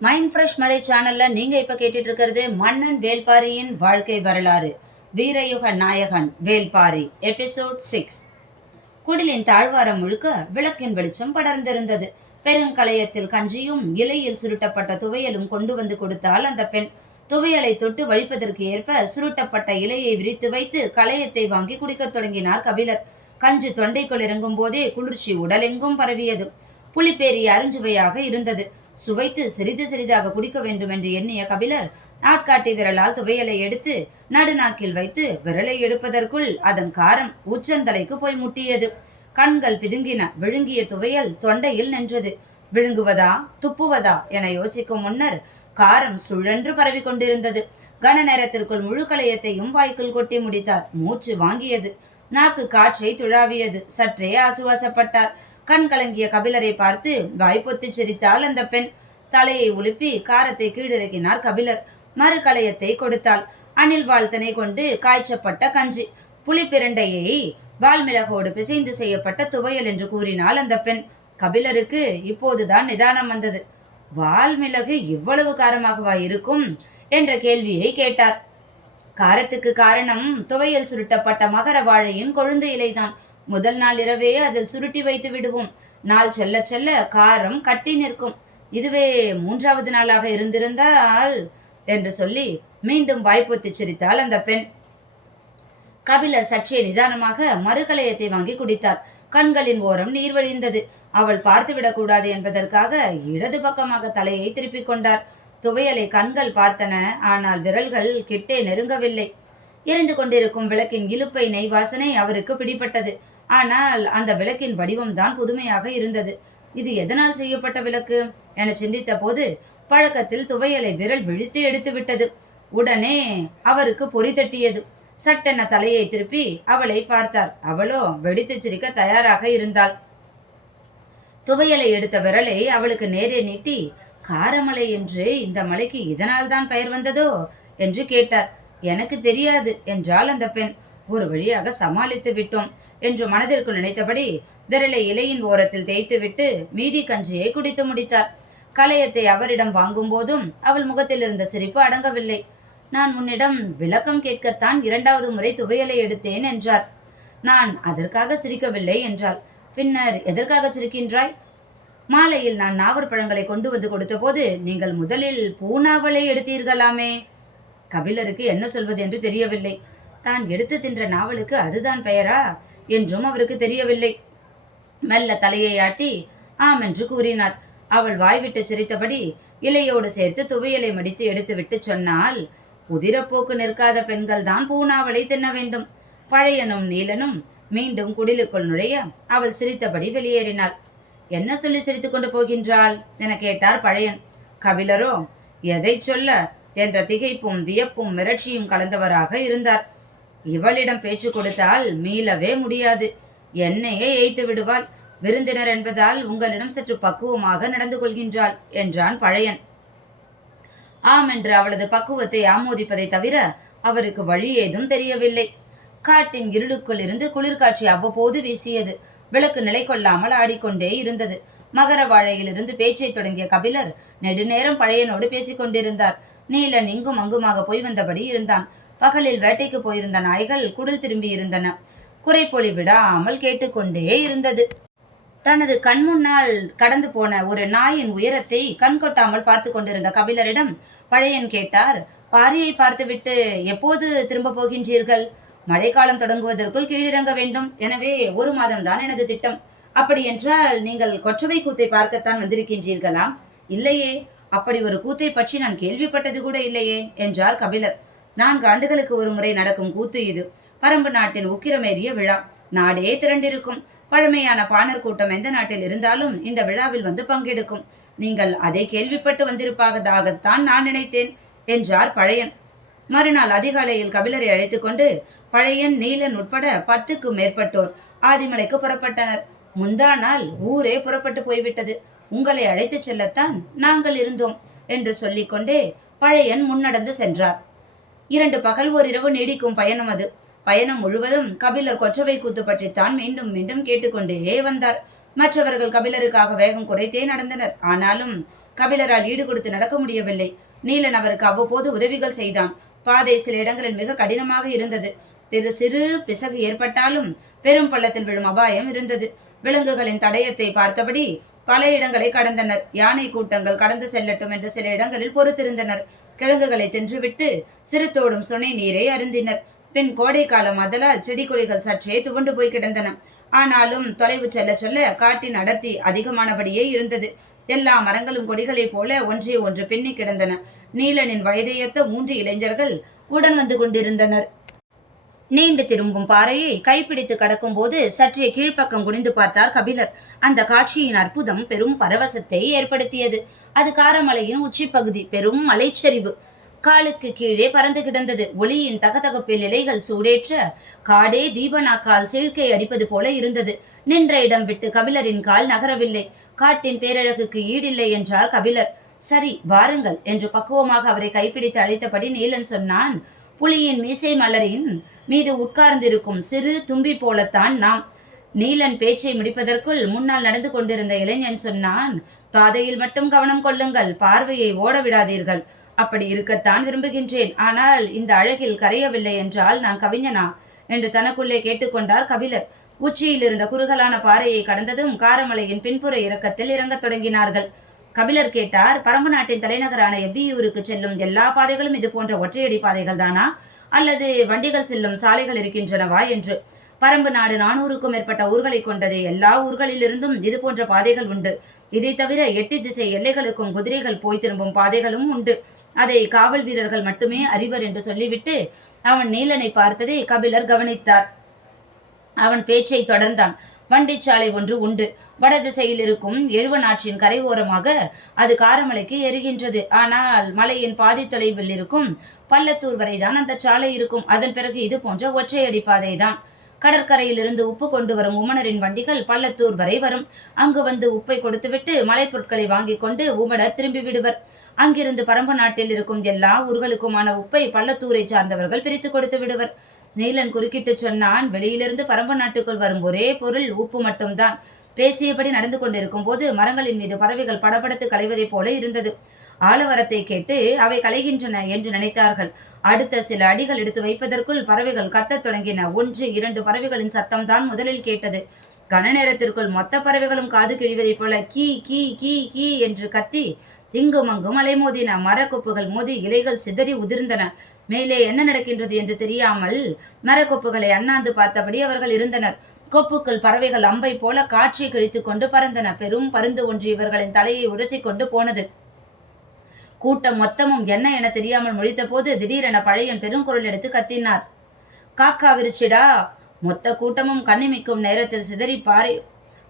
Mind fresh மழை சேனல்ல நீங்க இப்ப கேட்டுட்டு இருக்கிறது மன்னன் வேல்பாரியின் வாழ்க்கை வரலாறு. வீரயுக நாயகன் வேல்பாரி எபிசோட் 6. குடிலின் தாழ்வாரம் முழுக்க விளக்கின் வெளிச்சம் படர்ந்திருந்தது. பெருங்களையத்தில் கஞ்சியும் இலையில் சுருட்டப்பட்ட துவையலும் கொண்டு வந்து கொடுத்தால் அந்த பெண். துவையலை தொட்டு வழிப்பதற்கு ஏற்ப சுருட்டப்பட்ட இலையை விரித்து வைத்து களையத்தை வாங்கி குடிக்கத் தொடங்கினார் கபிலர். கஞ்சி தொண்டைக்குள் இறங்கும் போதே குளிர்ச்சி உடலெங்கும் பரவியது. புளிப்பேறி அருஞ்சுவையாக இருந்தது. சுவைத்து சிறிது சிறிதாக குடிக்க வேண்டும் என்று எண்ணிய கபிலர் நாட்காட்டி விரலால் துவையலை எடுத்து நடுநாக்கில் வைத்து விரலை எடுப்பதற்குள் அதன் காரம் உச்சந்தலைக்கு போய் முட்டியது. கண்கள் பிதுங்கின. விழுங்கிய துவையல் தொண்டையில் நின்றது. விழுங்குவதா துப்புவதா என யோசிக்கும் முன்னர் காரம் சுழன்று பரவி கொண்டிருந்தது. கன நேரத்திற்குள் முழு களையத்தையும் வாய்க்குள் கொட்டி முடித்தார். மூச்சு வாங்கியது. நாக்கு காற்றை துழாவியது. சற்றே ஆசுவாசப்பட்டார். கண் கலங்கிய கபிலரை பார்த்து வாய்ப்பொத்தி சிரித்தாள் அந்த பெண். தலையை உலுப்பி காரத்தை கீழிறக்கினார் கபிலர். மறு களையத்தை கொடுத்தாள். அணில் வாழ்த்தனை கொண்டு காய்ச்சப்பட்ட கஞ்சி. புளிப்பிரண்டையை வால்மிளகோடு பிசைந்து செய்யப்பட்ட துவையல் என்று கூறினாள் அந்த பெண். கபிலருக்கு இப்போதுதான் நிதானம் வந்தது. வால்மிளகு இவ்வளவு காரமாகவா இருக்கும் என்ற கேள்வியை கேட்டார். காரத்துக்கு காரணம் துவையல் சுருட்டப்பட்ட மகர வாழையின் கொழுந்து இலைதான். முதல் நாள் இரவே அதில் சுருட்டி வைத்து விடுவோம். நாள் செல்ல செல்ல காரம் கட்டி நிற்கும். இதுவே 3வது நாளாக இருந்திருந்தால் என்று சொல்லி மீண்டும் வாய்ப்பொத்தி சிரித்தாள் அந்த பெண். கபிலர் சற்றே நிதானமாக மறுகளையத்தை வாங்கி குடித்தார். கண்களின் ஓரம் நீர் வழிந்தது. அவள் பார்த்துவிடக் கூடாது என்பதற்காக இடது பக்கமாக தலையை திருப்பிக் கொண்டார். துவையலை கண்கள் பார்த்தன. ஆனால் விரல்கள் கிட்டே நெருங்கவில்லை. எரிந்து கொண்டிருக்கும் விளக்கின் இலுப்பை நெய் வாசனை அவருக்கு பிடிப்பட்டது. ஆனால் அந்த விளக்கின் வடிவம்தான் புதுமையாக இருந்தது. இது எதனால் செய்யப்பட்ட விளக்கு என சிந்தித்த போது பழக்கத்தில் துவையலை விரல் விழித்து எடுத்து விட்டது. உடனே அவருக்கு பொறி தட்டியது. சட்டென தலையை திருப்பி அவளை பார்த்தார். அவளோ வெடித்து சிரிக்க தயாராக இருந்தாள். துவையலை எடுத்த விரலை அவளுக்கு நேரே நீட்டி, காரமலை என்று இந்த மலைக்கு இதனால் தான் பெயர் வந்ததோ என்று கேட்டார். எனக்கு தெரியாது என்றாள் அந்த பெண். ஒரு வழியாக சமாளித்து விட்டோம் என்று மனதிற்குள் நினைத்தபடி விரலை இலையின் ஓரத்தில் தேய்த்துவிட்டு மீதி கஞ்சியை குடித்து முடித்தார். களையத்தை அவரிடம் வாங்கும் போதும் அவள் முகத்தில் இருந்த சிரிப்பு அடங்கவில்லை. நான் உன்னிடம் விளக்கம் கேட்கத்தான் 2வது முறை துவையலை எடுத்தேன் என்றார். நான் அதற்காக சிரிக்கவில்லை என்றாள். பின்னர் எதற்காக சிரிக்கின்றாய்? மாலையில் நான் நாவற்பழங்களை கொண்டு வந்து கொடுத்த போது நீங்கள் முதலில் பூனாவலை எடுத்தீர்களாமே. கபிலருக்கு என்ன சொல்வது என்று தெரியவில்லை. தான் எடுத்து தின்ற நாவலுக்கு அதுதான் பெயரா என்றும் அவருக்கு தெரியவில்லை. மெல்ல தலையை ஆட்டி ஆம் என்று கூறினார். அவள் வாய்விட்டு சிரித்தபடி இலையோடு சேர்த்து துவையலை மடித்து எடுத்துவிட்டு சொன்னால், உதிரப்போக்கு நிற்காத பெண்கள் தான் பூனாவலை தின்ன வேண்டும். பழையனும் நீலனும் மீண்டும் குடிலுக்குள் நுழைய அவள் சிரித்தபடி வெளியேறினாள். என்ன சொல்லி சிரித்து கொண்டு போகின்றாள் என கேட்டார் பழையன். கபிலரோ எதை சொல்ல என்ற திகைப்பும் வியப்பும் மிரட்சியும் கலந்தவராக இருந்தார். இவளிடம் பேச்சு கொடுத்தால் மீளவே முடியாது. என்னையே ஏய்த்து விடுவாள். விருந்தினர் என்பதால் உங்களிடம் சற்று பக்குவமாக நடந்து கொள்கின்றாள் என்றான் பழையன். ஆம் என்று அவளது பக்குவத்தை ஆமோதிப்பதை தவிர அவருக்கு வழி ஏதும் தெரியவில்லை. காட்டின் இருளுக்குள் இருந்து குளிர்காட்சி அவ்வப்போது வீசியது. விளக்கு நிலை கொள்ளாமல் ஆடிக்கொண்டே இருந்தது. மகர வாழையிலிருந்து பேச்சை தொடங்கிய கபிலர் நெடுநேரம் பழையனோடு பேசிக் கொண்டிருந்தார். நீலன் இங்கும் அங்குமாக போய் வந்தபடி இருந்தான். பகலில் வேட்டைக்கு போயிருந்த நாய்கள் குடில் திரும்பி இருந்தன. குறைப்பொழி விடாமல் கேட்டுக்கொண்டே இருந்தது. தனது கண் முன்னால் கடந்து போன ஒரு நாயின் உயரத்தை கண் கொட்டாமல் பார்த்து கொண்டிருந்த கபிலரிடம் பழையன் கேட்டார். பாரியை பார்த்துவிட்டு எப்போது திரும்ப போகின்றீர்கள்? மழைக்காலம் தொடங்குவதற்குள் கீழிறங்க வேண்டும். எனவே 1 மாதம்தான் எனது திட்டம். அப்படி என்றால் நீங்கள் கொற்றவை கூத்தை பார்க்கத்தான் வந்திருக்கின்றீர்களா? இல்லையே, அப்படி ஒரு கூத்தை பற்றி நான் கேள்விப்பட்டது கூட இல்லையே என்றார் கபிலர். 4 ஆண்டுகளுக்கு ஒரு முறை நடக்கும் கூத்து இது. பரம்பு நாட்டின் உக்கிரமேறிய விழா. நாடே திரண்டிருக்கும். பழமையான பாணர் கூட்டம் எந்த நாட்டில் இருந்தாலும் இந்த விழாவில் வந்து பங்கெடுக்கும். நீங்கள் அதை கேள்விப்பட்டு வந்திருப்பதாகத்தான் நான் நினைத்தேன் என்றார் பழையன். மறுநாள் அதிகாலையில் கபிலரை அழைத்து கொண்டு பழையன் நீலன் உட்பட 10க்கும் மேற்பட்டோர் ஆதிமலைக்கு புறப்பட்டனர். முந்தா நாள் ஊரே புறப்பட்டு போய்விட்டது. உங்களை அழைத்து செல்லத்தான் நாங்கள் இருந்தோம் என்று சொல்லிக்கொண்டே பழையன் முன்னடந்து சென்றார். 2 பகல் ஓரிரவு நீடிக்கும் பயணம் அது. பயணம் முழுவதும் கபிலர் கொற்றவை கூத்து பற்றித்தான் மீண்டும் மீண்டும் கேட்டுக்கொண்டே வந்தார். மற்றவர்கள் கபிலருக்காக வேகம் குறைத்தே நடந்தனர். ஆனாலும் கபிலரால் ஈடு கொடுத்து நடக்க முடியவில்லை. நீலன் அவருக்கு அவ்வப்போது உதவிகள் செய்தான். பாதை சில இடங்களில் மிக கடினமாக இருந்தது. சிறு பிசகு ஏற்பட்டாலும் பெரும் பள்ளத்தில் விழும் அபாயம் இருந்தது. விலங்குகளின் தடயத்தை பார்த்தபடி பல இடங்களை கடந்தனர். யானை கூட்டங்கள் கடந்து செல்லட்டும் என்று சில இடங்களில் பொறுத்திருந்தனர். கிழங்குகளை தின்றுவிட்டு சிறுத்தோடும் சுனை நீரை அருந்தினர். பின் கோடை காலம் அதலால் செடி கொடிகள் சற்றே துவண்டு போய் கிடந்தன. ஆனாலும் தொலைவு செல்ல சொல்ல காட்டின் அடர்த்தி அதிகமானபடியே இருந்தது. எல்லா மரங்களும் கொடிகளைப் போல ஒன்றே ஒன்று பின்னி கிடந்தன. நீலனின் வயதையொத்த 3 இளைஞர்கள் உடன் வந்து கொண்டிருந்தனர். நீண்டு திரும்பும் பாறையை கைப்பிடித்து கடக்கும் போது சற்றே கீழ்ப்பக்கம் குனிந்து பார்த்தார் கபிலர். அந்த காட்சியின் அற்புதம் பெரும் பரவசத்தை ஏற்படுத்தியது. அது காரமலையின் உச்சிப்பகுதி. பெரும் மலைச்சரிவு காலுக்கு கீழே பறந்து கிடந்தது. ஒளியின் தகதகப்பில் இலைகள் சூடேற்ற காடே தீபனாக்கால் சீழ்க்கை அடிப்பது போல இருந்தது. நின்ற இடம் விட்டு கபிலரின் கால் நகரவில்லை. காட்டின் பேரழகுக்கு ஈடில்லை என்றார் கபிலர். சரி, வாருங்கள் என்று பக்குவமாக அவரை கைப்பிடித்து அழைத்தபடி நீலன் சொன்னான். புலியின் மீசை மலரின் மீது உட்கார்ந்திருக்கும் சிறு தும்பி போலத்தான் நாம். நீலன் பேச்சை முடிப்பதற்குள் முன்னால் நடந்து கொண்டிருந்த இளைஞன் சொன்னான். பாதையில் மட்டும் கவனம் கொள்ளுங்கள், பார்வையை ஓட விடாதீர்கள். அப்படி இருக்கத்தான் விரும்புகின்றேன். ஆனால் இந்த அழகில் கரையவில்லை என்றால் நான் கவிஞனா என்று தனக்குள்ளே கேட்டுக்கொண்டார் கபிலர். உச்சியில் இருந்த குறுகலான பாறையை கடந்ததும் காரமலையின் பின்புற இறக்கத்தில் இறங்கத் தொடங்கினார்கள். கபிலர் கேட்டார், பரம்பு நாட்டின் தலைநகரான எவ்வியூருக்கு செல்லும் எல்லா பாதைகளும் இது போன்ற ஒற்றையடி பாதைகள் தானா, அல்லது வண்டிகள் செல்லும் சாலைகள் இருக்கின்றனவா என்று. பரம்பு நாடு 400க்கும் மேற்பட்ட ஊர்களை கொண்டது. எல்லா ஊர்களிலிருந்தும் இது போன்ற பாதைகள் உண்டு. இதை தவிர 8 திசை எல்லைகளுக்கும் குதிரைகள் போய் திரும்பும் பாதைகளும் உண்டு. அதை காவல் வீரர்கள் மட்டுமே அறிவர் என்று சொல்லிவிட்டு அவன் நீலனை பார்த்ததை கபிலர் கவனித்தார். அவன் பேச்சை தொடர்ந்தான். வண்டிச்சாலை ஒன்று உண்டு. வடதிசையில் இருக்கும் எழுவனாற்றின் கரை ஓரமாக அது காரமலைக்கு எரிகின்றது. ஆனால் மலையின் பாதி தொலைவில் இருக்கும் பள்ளத்தூர் வரைதான் அந்த சாலை இருக்கும். அதன் பிறகு இது போன்ற ஒற்றையடி பாதை தான். கடற்கரையிலிருந்து உப்பு கொண்டு வரும் உமணரின் வண்டிகள் பள்ளத்தூர் வரை வரும். அங்கு வந்து உப்பை கொடுத்துவிட்டு மலைப்பொருட்களை வாங்கி கொண்டு உமணர் திரும்பி விடுவர். அங்கிருந்து பரம்பு நாட்டில் இருக்கும் எல்லா ஊர்களுக்குமான உப்பை பள்ளத்தூரை சார்ந்தவர்கள் பிரித்து கொடுத்து விடுவர். நீலன் குறுக்கிட்டு சொன்னான். வெளியிலிருந்து பரம்பு நாட்டுக்குள் வரும் ஒரே பொருள் உப்பு மட்டும்தான். பேசியபடி நடந்து கொண்டிருக்கும் போது மரங்களின் மீது பறவைகள் படபடத்து களைவதைப் போல இருந்தது. ஆலவரத்தை கேட்டு அவை களைகின்றன என்று நினைத்தார்கள். அடுத்த சில அடிகள் எடுத்து வைப்பதற்குள் பறவைகள் கத்தத் தொடங்கின. 1-2 பறவைகளின் சத்தம்தான் முதலில் கேட்டது. கன நேரத்திற்குள் மொத்த பறவைகளும் காது கிழிவதைப் போல கீ கீ கீ கீ என்று கத்தி இங்கும் அங்கும் அலைமோதின. மரக்கொப்புகள் மோதி இலைகள் சிதறி உதிர்ந்தன. மேலே என்ன நடக்கின்றது என்று தெரியாமல் மரக்கொப்புகளை அண்ணாந்து பார்த்தபடி அவர்கள் இருந்தனர். கொப்புக்கள் பறவைகள் அம்பை போல காற்றை கிழித்து கொண்டு பறந்தன. பெரும் பருந்து ஒன்று இவர்களின் தலையை உரசி கொண்டு போனது. கூட்டம் மொத்தமும் என்ன என தெரியாமல் முழித்த போது திடீரென பழையன் பெருங்குரல் எடுத்து கத்தினார். காக்கா விரிச்சிடா! மொத்த கூட்டமும் கண்ணிமிக்கும் நேரத்தில் சிதறி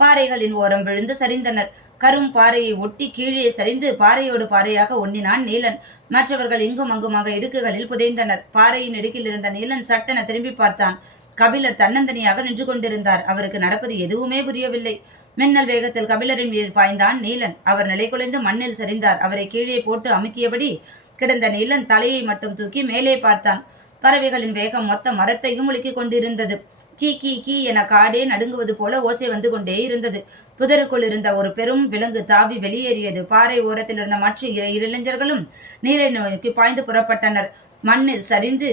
பாறைகளின் ஓரம் விழுந்து சரிந்தனர். கரும் பாறையை ஒட்டி கீழே சரிந்து பாறையோடு பாறையாக ஒன்னினான் நீலன். மற்றவர்கள் இங்கும் அங்குமாக இடுக்குகளில் புதைந்தனர். பாறையின் இடுக்கில் இருந்த நீலன் சட்டென திரும்பி பார்த்தான். கபிலர் தன்னந்தனியாக நின்று கொண்டிருந்தார். அவருக்கு நடப்பது எதுவுமே புரியவில்லை. மின்னல் வேகத்தில் கபிலரின் மீது பாய்ந்தான் நீலன். அவர் நிலை குலைந்து மண்ணில் சரிந்தார். அவரை கீழே போட்டு அமுக்கியபடி கிடந்த நீலன் தலையை மட்டும் தூக்கி மேலே பார்த்தான். பறவைகளின் வேகம் மொத்த மரத்தையும் உலுக்கிக் கொண்டிருந்தது. கீ கீ கீ என காடே நடுங்குவது போல ஓசை வந்து கொண்டே இருந்தது. புதருக்குள் இருந்த ஒரு பெரும் விலங்கு தாவி வெளியேறியது. பாறை ஓரத்தில் இருந்த மற்ற 2 இளைஞர்களும் நீரை நோக்கி பாய்ந்து புறப்பட்டனர். மண்ணில் சரிந்து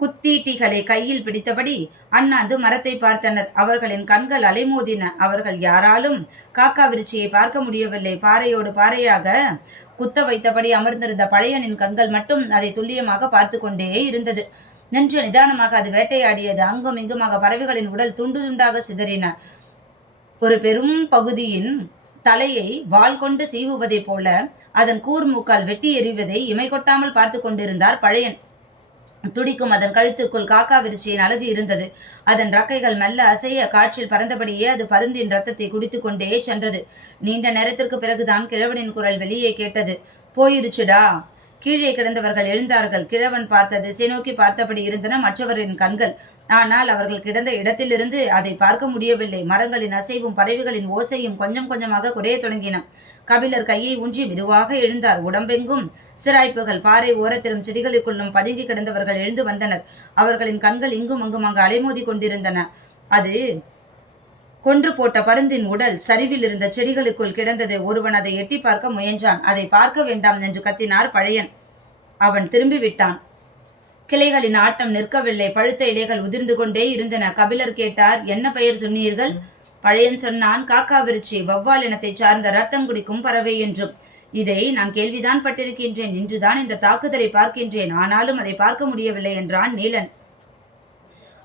குத்தீட்டிகளை கையில் பிடித்தபடி அண்ணாந்து மரத்தை பார்த்தனர். அவர்களின் கண்கள் அலைமோதின. அவர்கள் யாராலும் காக்கா விருச்சியை பார்க்க முடியவில்லை. பாறையோடு பாறையாக குத்த வைத்தபடி அமர்ந்திருந்த பழையனின் கண்கள் மட்டும் அதை துல்லியமாக பார்த்து கொண்டே இருந்தது. நின்று நிதானமாக அது வேட்டையாடியது. அங்கும் இங்குமாக பறவைகளின் உடல் துண்டு துண்டாக சிதறின. ஒரு பெரும் பகுதியின் தலையை வாள் கொண்டு சீவுவதைப் போல அதன் கூர்மூக்கால் வெட்டி எறிவதை இமை கொட்டாமல் பார்த்து கொண்டிருந்தார் பழையன். துடிக்கும் அதன் கழுத்துக்குள் காக்கா விருச்சியின் அழகு இருந்தது. அதன் ரக்கைகள் மெல்ல அசைய காற்றில் பறந்தபடியே அது பருந்தின் ரத்தத்தை குடித்து கொண்டே சென்றது. நீண்ட நேரத்திற்கு பிறகுதான் கிழவனின் குரல் வெளியே கேட்டது. போயிருச்சுடா! கீழே கிடந்தவர்கள் எழுந்தார்கள். கிழவன் பார்த்த திசை நோக்கி பார்த்தபடி இருந்தன மற்றவரின் கண்கள். ஆனால் அவர்கள் கிடந்த இடத்திலிருந்து அதை பார்க்க முடியவில்லை. மரங்களின் அசைவும் பறவைகளின் ஓசையும் கொஞ்சம் கொஞ்சமாக குறைய தொடங்கின. கபிலர் கையை ஊன்றி மெதுவாக எழுந்தார். உடம்பெங்கும் சிராய்ப்புகள். பாறை ஓரத்திலும் செடிகளுக்குள்ளும் பதுங்கி கிடந்தவர்கள் எழுந்து வந்தனர். அவர்களின் கண்கள் இங்கும் அங்குமாக அலைமோதி கொண்டிருந்தன. அது கொன்று போட்ட பருந்தின் உடல் சரிவில் இருந்த செடிகளுக்குள் கிடந்தது. ஒருவன் அதை எட்டி பார்க்க முயன்றான். அதை பார்க்க வேண்டாம் என்று கத்தினார் பழையன். அவன் திரும்பிவிட்டான். கிளைகளின் ஆட்டம் நிற்கவில்லை. பழுத்த இலைகள் உதிர்ந்து கொண்டே இருந்தன. கபிலர் கேட்டார், என்ன பெயர் சொன்னீர்கள்? பழையன் சொன்னான், காக்காவிருச்சி, வௌவால் இனத்தை சார்ந்த ரத்தம் குடிக்கும் பறவை என்றும். இதை நான் கேள்விதான் பட்டிருக்கின்றேன். இன்றுதான் இந்த தாக்குதலை பார்க்கின்றேன். ஆனாலும் அதை பார்க்க முடியவில்லை என்றான் நீலன்.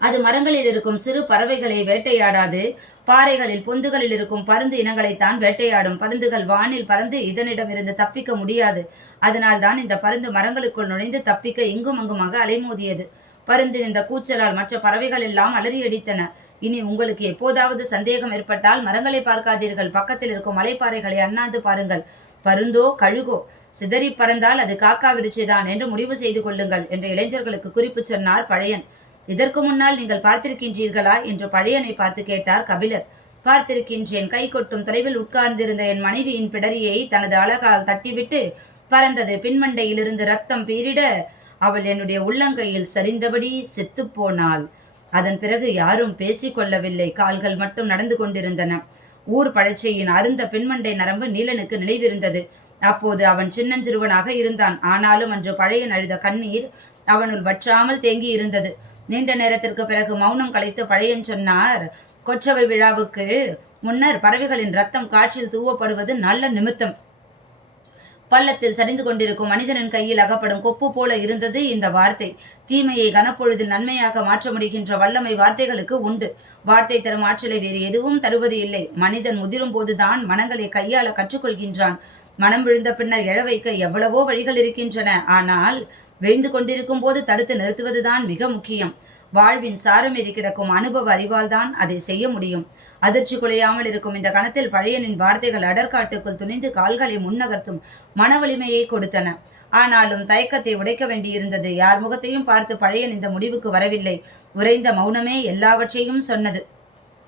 அது மரங்களில் இருக்கும் சிறு பறவைகளை வேட்டையாடாது, பாறைகளில் பொந்துகளில் இருக்கும் பருந்து இனங்களைத்தான் வேட்டையாடும். பருந்துகள் வானில் பறந்து இதனிடமிருந்து தப்பிக்க முடியாது. அதனால்தான் இந்த பருந்து மரங்களுக்குள் நுழைந்து தப்பிக்க இங்கும் அங்குமாக அலைமோதியது. பருந்தின் இந்த கூச்சலால் மற்ற பறவைகள் எல்லாம் அலறியடித்தன. இனி உங்களுக்கு எப்போதாவது சந்தேகம் ஏற்பட்டால் மரங்களை பார்க்காதீர்கள், பக்கத்தில் இருக்கும் மலைப்பாறைகளை அண்ணாந்து பாருங்கள். பருந்தோ கழுகோ சிதறி பறந்தால் அது காக்காவிருச்சிதான் என்று முடிவு செய்து கொள்ளுங்கள் என்று இளைஞர்களுக்கு குறிப்பு சொன்னார் பழையன். இதற்கு முன்னால் நீங்கள் பார்த்திருக்கின்றீர்களா என்று பழையனை பார்த்து கேட்டார் கபிலர். பார்த்திருக்கின்றேன். கை கொட்டும் தொலைவில் உட்கார்ந்திருந்த என் மனைவியின் பிடரியை தனது அழகால் தட்டிவிட்டு பறந்தது. பின்மண்டையிலிருந்து ரத்தம் பீரிட அவள் என்னுடைய உள்ளங்கையில் சரிந்தபடி செத்து போனாள். அதன் பிறகு யாரும் பேசிக்கொள்ளவில்லை. கால்கள் மட்டும் நடந்து கொண்டிருந்தன. ஊர் பழச்சையின் அருந்த பின்மண்டை நரம்பு நீலனுக்கு நினைவிருந்தது. அப்போது அவன் சின்னஞ்சிறுவனாக இருந்தான். ஆனாலும் அன்று பழையன் அழுத கண்ணீர் அவனுள் வற்றாமல் தேங்கி இருந்தது. நீண்ட நேரத்திற்கு பிறகு மௌனம் கலைத்து பழையன் சொன்னார், கொற்றவை விழாவுக்கு முன்னர் பறவைகளின் ரத்தம் காற்றில் தூவப்படுவது நல்ல நிமித்தம். பள்ளத்தில் சரிந்து கொண்டிருக்கும் மனிதனின் கையில் அகப்படும் கொப்பு போல இருந்தது இந்த வார்த்தை. தீமையை கனப்பொழுதில் நன்மையாக மாற்ற முடிகின்ற வல்லமை வார்த்தைகளுக்கு உண்டு. வார்த்தை தரும் ஆற்றலை வேறு எதுவும் தருவது இல்லை. மனிதன் முதிரும் போதுதான் மனங்களை கையாள கற்றுக்கொள்கின்றான். மனம் விழுந்த பின்னர் எழ வைக்க எவ்வளவோ வழிகள் இருக்கின்றன. ஆனால் விழுந்து கொண்டிருக்கும் போது தடுத்து நிறுத்துவதுதான் மிக முக்கியம். வாழ்வின் சாரமேறி கிடக்கும் அனுபவ அறிவால் தான் அதை செய்ய முடியும். அதிர்ச்சி குலையாமல் இருக்கும் இந்த கணத்தில் பழையனின் வார்த்தைகள் அடற்காட்டுக்குள் துணிந்து கால்களை முன்னகர்த்தும் மன வலிமையை கொடுத்தன. ஆனாலும் தயக்கத்தை உடைக்க வேண்டியிருந்தது. யார் முகத்தையும் பார்த்து பழையன் இந்த முடிவுக்கு வரவில்லை. உறைந்த மௌனமே எல்லாவற்றையும் சொன்னது.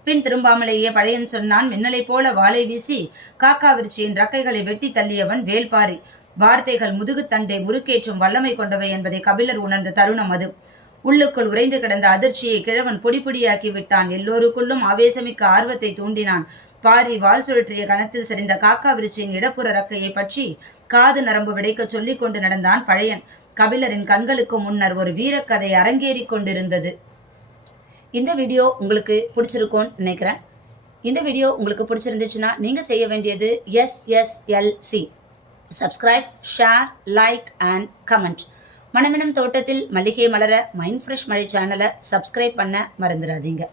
பின் திரும்பாமலேயே பழையன் சொன்னான், மின்னலை போல வாளை வீசி காக்காவிருச்சியின் ரக்கைகளை வெட்டி தள்ளியவன் வேல்பாரி. வார்த்தைகள் முதுகுத்தண்டை முறுக்கேற்றும் வல்லமை கொண்டவை என்பதை கபிலர் உணர்ந்த தருணம் அது. உள்ளுக்குள் உறைந்து கிடந்த அதிர்ச்சியை கிழவன் பொடிப்பொடியாக்கி விட்டான். எல்லோருக்குள்ளும் ஆவேசமிக்க ஆர்வத்தை தூண்டினான். பாரி வாள் சுழற்றிய கணத்தில் சரிந்த காக்காவிருச்சியின் இடப்புற ரக்கையை பற்றி காது நரம்பு விடைக்க சொல்லிக் கொண்டு நடந்தான் பழையன். கபிலரின் கண்களுக்கு முன்னர் ஒரு வீரக்கதை அரங்கேறி கொண்டிருந்தது. இந்த வீடியோ உங்களுக்கு பிடிச்சிருக்கும்னு நினைக்கிறேன். இந்த வீடியோ உங்களுக்கு பிடிச்சிருந்துச்சுன்னா நீங்கள் செய்ய வேண்டியது SSLC, subscribe, share, like and comment. மனமெனும் தோட்டத்தில் மல்லிகை மலர மைண்ட் ஃப்ரெஷ் மழை சேனலை சப்ஸ்கிரைப் பண்ண மறந்துடாதீங்க.